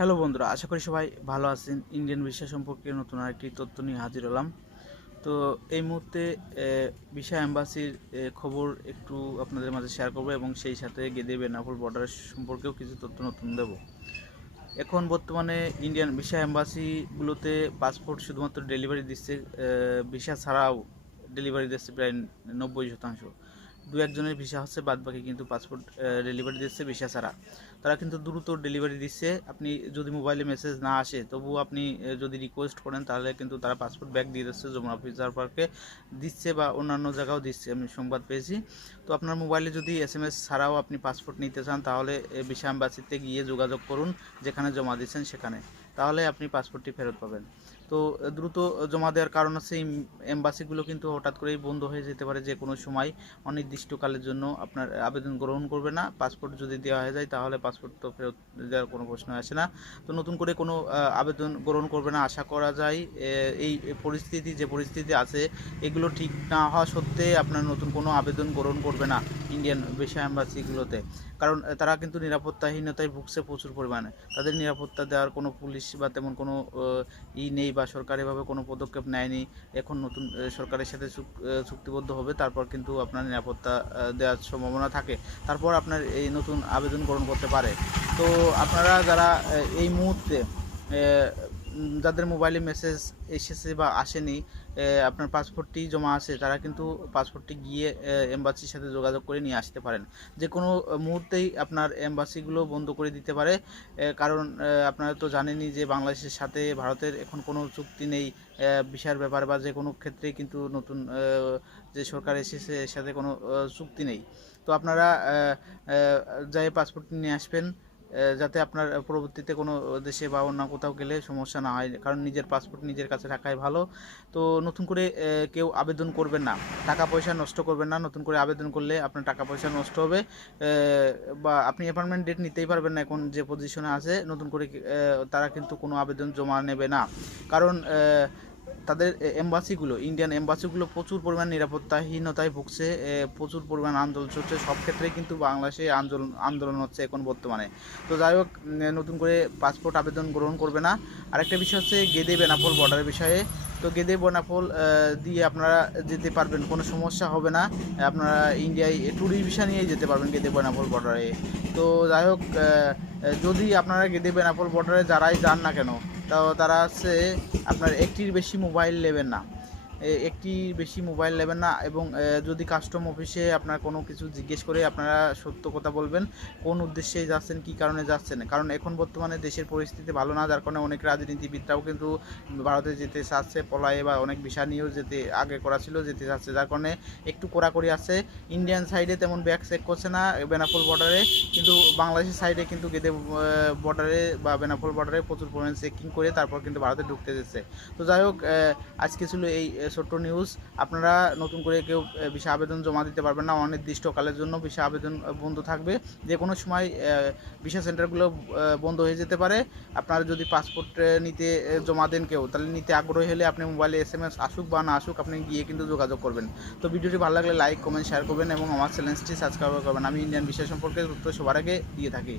Hello বন্ধুরা, আশা করি সবাই ভালো আছেন। ইন্ডিয়ান ভিসা সম্পর্কে নতুন আরেকটি তথ্য নিয়ে হাজির হলাম। তো এই মুহূর্তে ভিসা এম্বাসির খবর একটু আপনাদের মাঝে শেয়ার করবো এবং সেই সাথে গেদে বেনাপোল বর্ডার সম্পর্কেও কিছু তথ্য নতুন দেব। এখন বর্তমানে ইন্ডিয়ান ভিসা এম্বাসিগুলোতে পাসপোর্ট শুধুমাত্র ডেলিভারি দিচ্ছে, ভিসা ছাড়াও ডেলিভারি দিচ্ছে প্রায় 90%। দু একজনের ভিসা হচ্ছে, বাদ বাকি কিন্তু পাসপোর্ট ডেলিভারি দিচ্ছে ভিসা ছাড়া। তারা কিন্তু দ্রুত ডেলিভারি দিচ্ছে। আপনি যদি মোবাইলে মেসেজ না আসে তবুও আপনি যদি রিকোয়েস্ট করেন তাহলে কিন্তু তারা পাসপোর্ট ব্যাক দিয়ে দিচ্ছে, যমুনা ফিউচার পার্কে দিচ্ছে বা অন্যান্য জায়গাও দিচ্ছে, আমি সংবাদ পেয়েছি। তো আপনার মোবাইলে যদি SMS ছাড়াও আপনি পাসপোর্ট নিতে চান তাহলে ভিসা এম্বাসিতে গিয়ে যোগাযোগ করুন, যেখানে জমা দিচ্ছেন সেখানে, তাহলে আপনি পাসপোর্টটি ফেরত পাবেন। তো দ্রুত জমা দেওয়ার কারণ হচ্ছে এই এম্বাসিগুলো কিন্তু হঠাৎ করেই বন্ধ হয়ে যেতে পারে যে কোনো সময়, অনির্দিষ্টকালের জন্য আপনার আবেদন গ্রহণ করবে না। পাসপোর্ট যদি দেওয়া হয়ে যায় তাহলে পাসপোর্ট তো ফেরত দেওয়ার কোনো প্রশ্ন আসে না। তো নতুন করে কোনো আবেদন গ্রহণ করবে না আশা করা যায়। এই পরিস্থিতি যে পরিস্থিতি আছে, এগুলো ঠিক না হওয়া সত্ত্বে আপনার নতুন কোনো আবেদন গ্রহণ করবে না ইন্ডিয়ান ভিসা এম্বাসিগুলোতে। কারণ তারা কিন্তু নিরাপত্তাহীনতায় ভুগছে প্রচুর পরিমাণে। তাদের নিরাপত্তা দেওয়ার কোনো পুলিশ বা তেমন কোনো নেই বা সরকারিভাবে কোনো পদক্ষেপ নেয়নি। এখন নতুন সরকারের সাথে চুক্তিবদ্ধ হবে, তারপর কিন্তু আপনার নিরাপত্তা দেওয়ার সম্ভাবনা থাকে, তারপর আপনার এই নতুন আবেদন গ্রহণ করতে পারে। তো আপনারা যারা এই মুহূর্তে যাদের মোবাইলে মেসেজ এসেছে বা আসেনি, আপনার পাসপোর্টটি জমা আছে, তারা কিন্তু পাসপোর্টটি গিয়ে এম্বাসির সাথে যোগাযোগ করে নিয়ে আসতে পারেন। যে কোনো মুহূর্তেই আপনার এম্বাসিগুলো বন্ধ করে দিতে পারে। কারণ আপনারা তো জানেনই যে বাংলাদেশের সাথে ভারতের এখন কোনো চুক্তি নেই ভিসার ব্যাপারে, বা যে কোনো ক্ষেত্রেই কিন্তু নতুন যে সরকার এসেছে এর সাথে কোনো চুক্তি নেই। তো আপনারা যাই পাসপোর্ট নিয়ে আসবেন, যাতে আপনার পরবর্তীতে কোনো দেশে বা অন্য কোথাও গেলে সমস্যা না হয়, কারণ নিজের পাসপোর্ট নিজের কাছে রাখাই ভালো। তো নতুন করে কেউ আবেদন করবেন না, টাকা পয়সা নষ্ট করবেন না। নতুন করে আবেদন করলে আপনার টাকা পয়সা নষ্ট হবে, বা আপনি অ্যাপয়েন্টমেন্ট ডেট নিতেই পারবেন না। এখন যে পজিশনে আছে, নতুন করে তারা কিন্তু কোনো আবেদন জমা নেবে না, কারণ তাদের এম্বাসিগুলো, ইন্ডিয়ান এম্বাসিগুলো প্রচুর পরিমাণ নিরাপত্তাহীনতায় ভুগছে, প্রচুর পরিমাণ আন্দোলন চলছে, সব ক্ষেত্রেই কিন্তু বাংলাদেশে আন্দোলন হচ্ছে এখন বর্তমানে। তো যাই হোক, নতুন করে পাসপোর্ট আবেদন গ্রহণ করবে না। আরেকটা বিষয় হচ্ছে গেদে বেনাপোল বর্ডারের বিষয়ে। তো গেদে বেনাপোল দিয়ে আপনারা যেতে পারবেন, কোনো সমস্যা হবে না। আপনারা ইন্ডিয়ায় ট্যুরিস্ট ভিসা নিয়েই যেতে পারবেন গেদে বেনাপোল বর্ডারে। তো যাই হোক, যদি আপনারা গেদে বেনাপোল বর্ডারে যারাই যান না কেন, তাও তারা হচ্ছে আপনার একটির বেশি মোবাইল নেবেন না, এবং যদি কাস্টম অফিসে আপনার কোনো কিছু জিজ্ঞেস করে আপনারা সত্য কথা বলবেন, কোন উদ্দেশ্যে যাচ্ছেন, কী কারণে যাচ্ছেন। কারণ এখন বর্তমানে দেশের পরিস্থিতি ভালো না, যার কারণে অনেক রাজনীতিবিদরাও কিন্তু ভারতে যেতে চাচ্ছে পলায়ে, বা অনেক ভিসা নিয়েও যেতে আগে করা ছিল যেতে চাচ্ছে, যার কারণে একটু কড়াকড়ি আছে। ইন্ডিয়ান সাইডে তেমন ব্যাগ চেক করছে না বেনাপোল বর্ডারে, কিন্তু বাংলাদেশের সাইডে কিন্তু গেদে বর্ডারে বা বেনাপোল বর্ডারে প্রচুর পরিমাণে চেকিং করে তারপর কিন্তু ভারতে ঢুকতে দিচ্ছে। তো যাই হোক, আজকে ছিল এই ছোট্ট নিউজ। আপনারা নতুন করে কেউ ভিসা আবেদন জমা দিতে পারবেন না, অনির্দিষ্টকালের জন্য ভিসা আবেদন বন্ধ থাকবে। যে কোনো সময় ভিসা সেন্টারগুলো বন্ধ হয়ে যেতে পারে। আপনারা যদি পাসপোর্ট নিতে জমা দেন কেউ, তাহলে নিতে আগ্রহী হলে আপনি মোবাইলে SMS আসুক বা না আসুক, আপনি গিয়ে কিন্তু যোগাযোগ করবেন। তো ভিডিওটি ভালো লাগলে লাইক, কমেন্ট, শেয়ার করবেন এবং আমার চ্যানেলটি সাবস্ক্রাইব করবেন। আমি ইন্ডিয়ান ভিসা সম্পর্কে তথ্য সবার আগে দিয়ে থাকি।